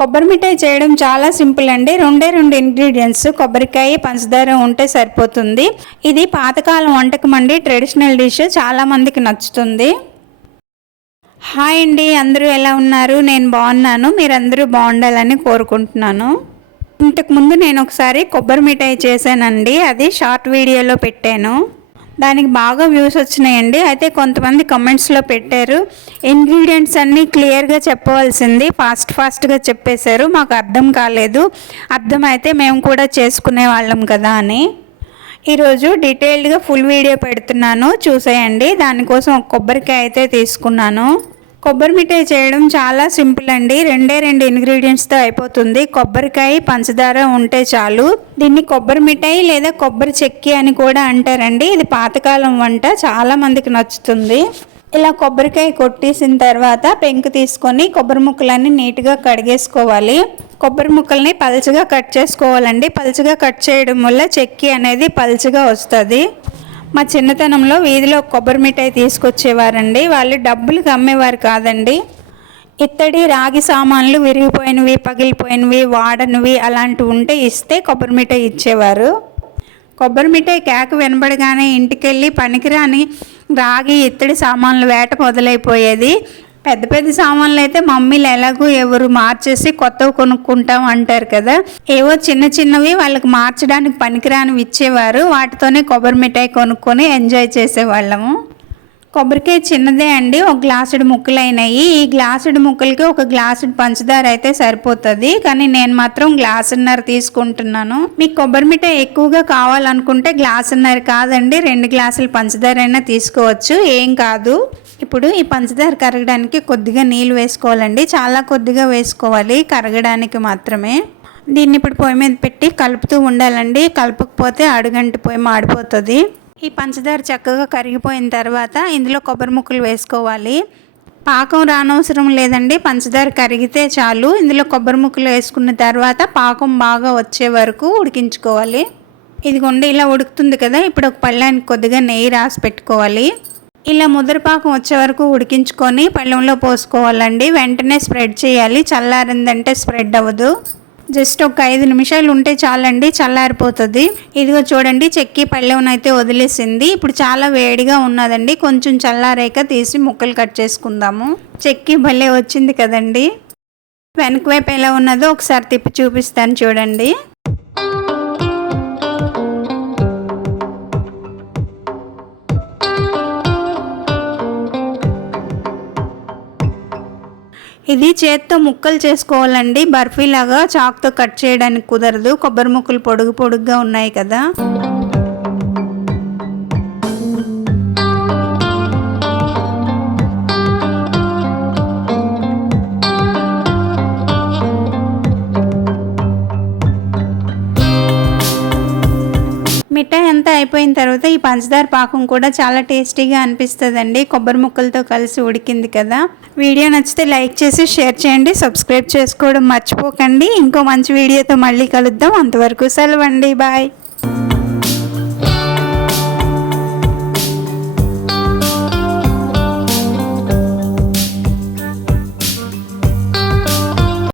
కొబ్బరి మిఠాయి చేయడం చాలా సింపుల్ అండి. రెండు ఇంగ్రీడియంట్స్ కొబ్బరికాయ పంచదార ఉంటే సరిపోతుంది. ఇది పాతకాలం వంటకం అండి, ట్రెడిషనల్ డిష్, చాలా మందికి నచ్చుతుంది. హాయ్ అండి, అందరూ ఎలా ఉన్నారు? నేను బాగున్నాను, మీరందరూ బాగుండాలని కోరుకుంటున్నాను. ఇంతకుముందు నేను ఒకసారి కొబ్బరి మిఠాయి చేశానండి, అది షార్ట్ వీడియోలో పెట్టాను. దానికి బాగా వ్యూస్ వచ్చినాయండి. అయితే కొంతమంది కమెంట్స్లో పెట్టారు, ఇంగ్రీడియంట్స్ అన్నీ క్లియర్గా చెప్పవలసింది, ఫాస్ట్గా చెప్పేశారు, మాకు అర్థం కాలేదు, అర్థమైతే మేము కూడా చేసుకునే వాళ్ళం కదా అని. ఈరోజు డీటెయిల్డ్గా ఫుల్ వీడియో పెడుతున్నాను, చూసేయండి. దానికోసం ఒక కొబ్బరికాయ అయితే తీసుకున్నాను. కొబ్బరి మిఠాయి చేయడం చాలా సింపుల్ అండి. రెండు ఇంగ్రీడియంట్స్తో అయిపోతుంది. కొబ్బరికాయ పంచదార ఉంటే చాలు. దీన్ని కొబ్బరి మిఠాయి లేదా కొబ్బరి చెక్కి అని కూడా అంటారండి. ఇది పాతకాలం వంట, చాలా మందికి నచ్చుతుంది. ఇలా కొబ్బరికాయ కొట్టేసిన తర్వాత పెంకు తీసుకొని కొబ్బరి ముక్కలన్నీ నీట్గా కడిగేసుకోవాలి. కొబ్బరి ముక్కల్ని పలుచగా కట్ చేసుకోవాలండి. పలుచగా కట్ చేయడం వల్ల చెక్కి అనేది పలుచగా వస్తుంది. మా చిన్నతనంలో వీధిలో కొబ్బరి మిఠాయి తీసుకొచ్చేవారండి. వాళ్ళు డబ్బులకు అమ్మేవారు కాదండి. ఇత్తడి రాగి సామాన్లు విరిగిపోయినవి, పగిలిపోయినవి, వాడనివి అలాంటివి ఉంటే ఇస్తే కొబ్బరి మిఠాయి ఇచ్చేవారు. కొబ్బరి మిఠాయి కేక వినబడగానే ఇంటికెళ్ళి పనికిరాని రాగి ఇత్తడి సామాన్లు వేట మొదలైపోయేది. పెద్ద సామాన్లు అయితే మమ్మీలు ఎలాగో ఎవరు మార్చేసి కొత్తవి కొనుక్కుంటాం అంటారు కదా, ఏవో చిన్నవి వాళ్ళకి మార్చడానికి పనికిరానివి ఇచ్చేవారు. వాటితోనే కొబ్బరి మిఠాయి కొనుక్కొని ఎంజాయ్ చేసేవాళ్ళము. కొబ్బరికాయ చిన్నదే అండి, ఒక గ్లాసుడు ముక్కలు అయినాయి. ఈ గ్లాసుడు ముక్కలకి ఒక గ్లాసుడు పంచదార అయితే సరిపోతుంది, కానీ నేను మాత్రం గ్లాసున్నర తీసుకుంటున్నాను. మీకు కొబ్బరి మిఠాయి ఎక్కువగా కావాలనుకుంటే గ్లాసున్నర కాదండి, 2 గ్లాసులు పంచదార అయినా తీసుకోవచ్చు, ఏం కాదు. ఇప్పుడు ఈ పంచదార కరగడానికి కొద్దిగా నీళ్ళు వేసుకోవాలండి, చాలా కొద్దిగా వేసుకోవాలి, కరగడానికి మాత్రమే. దీన్ని ఇప్పుడు పొయ్యి మీద పెట్టి కలుపుతూ ఉండాలండి, కలపకపోతే అడుగంటిపోయి మాడిపోతుంది. ఈ పంచదార చక్కగా కరిగిపోయిన తర్వాత ఇందులో కొబ్బరి ముక్కలు వేసుకోవాలి. పాకం రానవసరం లేదండి, పంచదార కరిగితే చాలు. ఇందులో కొబ్బరి ముక్కలు వేసుకున్న తర్వాత పాకం బాగా వచ్చే వరకు ఉడికించుకోవాలి. ఇదిగోండి ఇలా ఉడుకుతుంది కదా, ఇప్పుడు ఒక పళ్ళానికి కొద్దిగా నెయ్యి రాసి పెట్టుకోవాలి. ఇలా ముద్రపాకం వచ్చే వరకు ఉడికించుకొని పళ్ళెంలో పోసుకోవాలండి. వెంటనే స్ప్రెడ్ చేయాలి, చల్లారిందంటే స్ప్రెడ్ అవ్వదు. జస్ట్ ఒక 5 నిమిషాలు ఉంటే చాలండి, చల్లారిపోతుంది. ఇదిగో చూడండి, చెక్కి పళ్ళెంనైతే వదిలేసింది. ఇప్పుడు చాలా వేడిగా ఉన్నదండి, కొంచెం చల్లారాక తీసి ముక్కలు కట్ చేసుకుందాము. చెక్కి భలే వచ్చింది కదండి. వెనక వైపు ఎలా ఉన్నదో ఒకసారి తిప్పి చూపిస్తాను చూడండి. ఇది చేత్తో ముక్కలు చేసుకోవాలండి, బర్ఫీలాగా చాక్తో కట్ చేయడానికి కుదరదు. కొబ్బరి ముక్కలు పొడుగుగా ఉన్నాయి కదా. మిఠాయి అంతా అయిపోయిన తర్వాత ఈ పంచదార పాకం కూడా చాలా టేస్టీగా అనిపిస్తుందండి, కొబ్బరి ముక్కలతో కలిసి ఉడికింది కదా. వీడియో నచ్చితే లైక్ చేసి షేర్ చేయండి, సబ్స్క్రైబ్ చేసుకోవడం మర్చిపోకండి. ఇంకో మంచి వీడియోతో మళ్ళీ కలుద్దాం, అంతవరకు సెలవండి, బాయ్.